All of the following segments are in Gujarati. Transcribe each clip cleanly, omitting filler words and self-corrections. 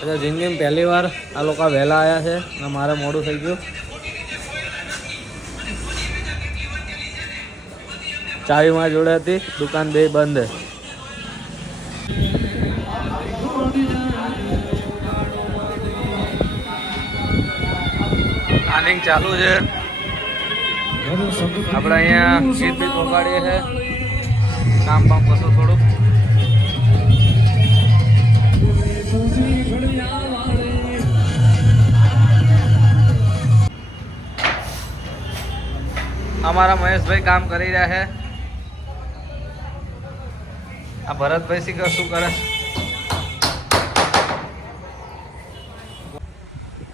એટલે જિંદગીમાં પહેલી વાર આ લોકો વહેલા આવ્યા છે અને મારે મોડું થઈ ગયું. ચાવી મારી જોડે હતી, દુકાન બે બંધ. પ્લાનિંગ ચાલુ છે. આપણે અહીંયા ગીત બીત વગાડીએ છીએ. કામ બામ કશું થોડુંક. અમારા મહેશભાઈ કામ કરી રહ્યા છે. આ ભરતભાઈ શીખર શું કરે?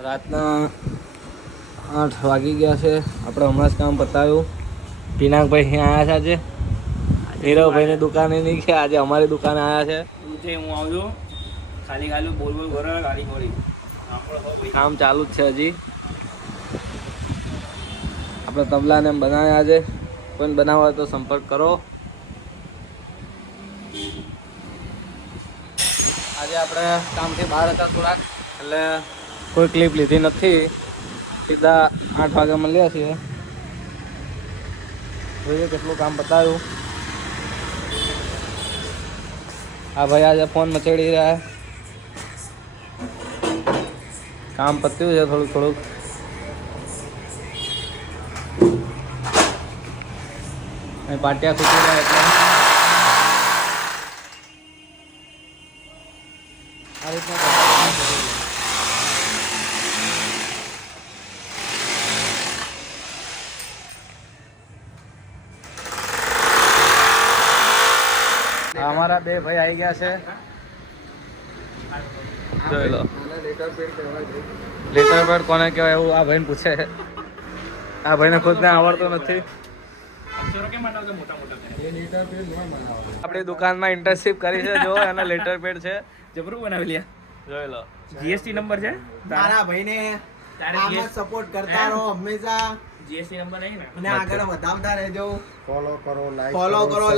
રાતના 8 વાગી ગયા છે. આપણે હમણાં જ કામ પતાવ્યું. પિનાકભાઈ અહીંયા આવ્યા છે. આજે નીરવભાઈની દુકાને નહીં ગયા, આજે અમારી દુકાને આવ્યા છે. હું આવજો ખાલી ખાલી બોલ બોલ કરો ગાડી ખોલી. કામ ચાલુ જ છે હજી. આપણે તબલાને એમ બનાવ્યા છે. કોઈ બનાવવા હોય તો સંપર્ક કરો. આજે આપણે કામથી બહાર હતા થોડાક, એટલે કોઈ ક્લિપ લીધી નથી. સીધા 8 વાગે મળ્યા છીએ. જોઈએ કેટલું કામ બતાવ્યું. આ ભાઈ આજે ફોન મચેડી રહ્યા. કામ પત્યું છે થોડુંક થોડુંક. પાટિયા ખૂટી રહ્યા એટલે આ રીતના અમારા બે ભાઈ આવી ગયા છે. જોઈ લો. લેટર પેડ કોને કહેવાય એવું આ ભાઈને પૂછે. આ ભાઈને ખુદને આવડતો નથી. આપણી દુકાનમાં ઇન્ટર્નશિપ કરી છે. જો એના લેટર પેડ છે. જબરું બનાવી લ્યા. જોઈ લો. જીએસટી નંબર છે તારા ભાઈને આમ જ સપોર્ટ કરતા રહો હંમેશા. જીએસટી નંબર નહીં ને અને આગળ વધાવતા રહેજો. ફોલો કરો,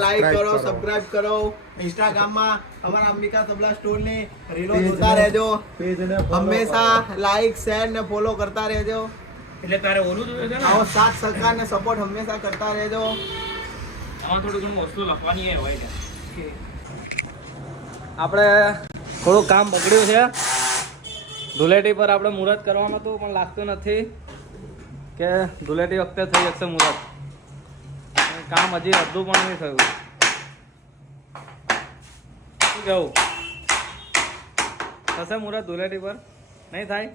લાઈક કરો, સબસ્ક્રાઇબ કરો. ઇન્સ્ટાગ્રામમાં અમારા અંબિકા તબલા સ્ટોર ની રીલો જોતા રહેજો. હંમેશા લાઈક, શેર ને ફોલો કરતા રહેજો. એટલે તારે ઓલું જોઈએ છે ને આવો સાથ સહકાર ને સપોર્ટ હંમેશા કરતા રહેજો. આમાં થોડું ઘણું વસ્તુ લખવાની હોય છે. આપણે થોડું કામ બગડ્યું છે. ધૂળેટી પર આપણે મુહૂર્ત કરવાનું હતું, પણ લાગતું નથી કે ધૂળેટી વખતે થઈ જશે મુહૂર્ત. કામ હજી અડધું પણ નહીં થયું. શું કહેવું? થશે મુહૂર્ત ધૂળેટી પર? નહીં થાય?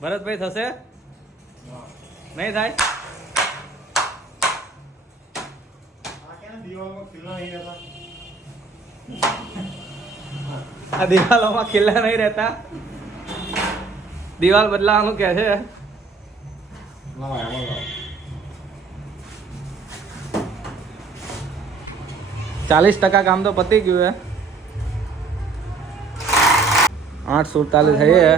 ભરતભાઈ થશે? નહીં થાય? આ દિવાલોમાં ખીલ્લા નહીં રહેતા. દિવાલ બદલાવાનું કે છે. 40% કામ તો પતી ગયું હે. 8:47 થઈ હે.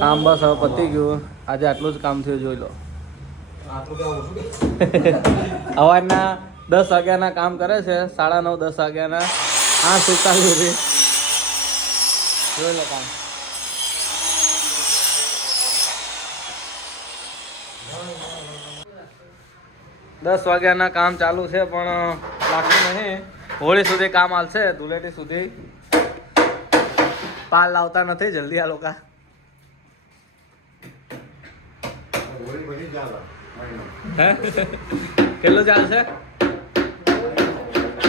કામ બસ હવે પતી ગયું. આજે આટલું જ કામ થયું. જોઈ લો. સવારના 10 વાગ્યાના કામ કરે છે. 9:30 10 વાગ્યાના 8:47 સુધી. જોઈ લો કામ. દસ વાગ્યાના કામ ચાલુ છે, પણ લાગતું નહીં. હોળી સુધી કામ હાલશે. ધૂળેટી સુધી પાલ લાવતા નથી જલ્દી આ લોકો. હે કેટલું ચાલશે?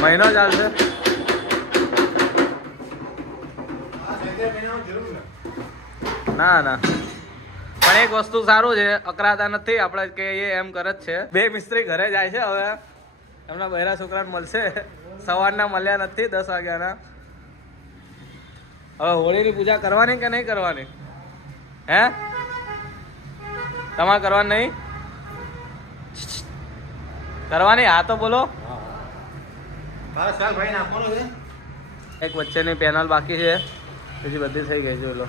મહિનો ચાલશે. ના ના, પણ એક વસ્તુ સારું છે, અકરાતા નથી. આપણે કે એમ કરે જ છે. બે મિસ્ત્રી ઘરે જાય છે. હવે એમના બહેરા છોકરાને મળશે. સવારના મળ્યા નથી 10 વાગ્યાના. હવે હોળીની પૂજા કરવાની કે નહીં કરવાની? હે તમારે કરવાની નહીં? કરવાની? હા તો બોલો. એક વચ્ચેની પેનલ બાકી છે, બીજી બધી થઈ ગઈ. જોઈ લો.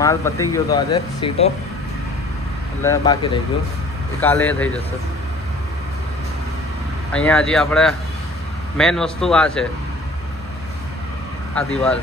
માલ પતી ગયો તો આજે સીટો, એટલે બાકી રહી ગયું. કાલે થઈ જશે. અહીંયા હજી આપણે મેન વસ્તુ આ છે, આ દિવાલ